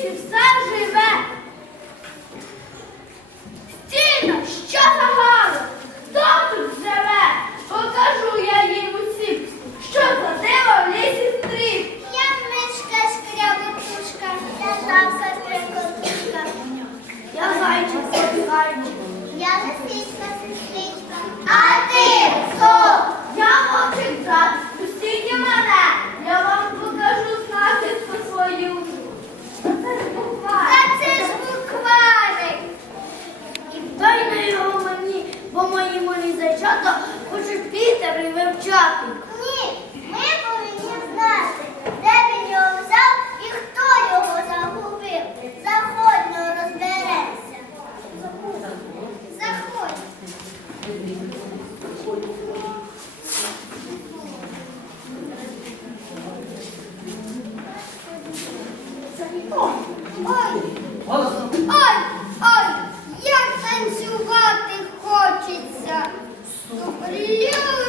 лісі все живе. Стіна, що за гало? Хто тут живе? Покажу я їм усім, що за диво в лісі стріх. Я мишка шкрябикушка, я завка трикотушка. Я зайчик, зайчик. Тато хоче Пітер і вивчати. Ні, ми повинні знати, де він його взяв і хто його загубив. Заходно ну, розберемося. Заходь. Ой! Ой! Ой! 我的六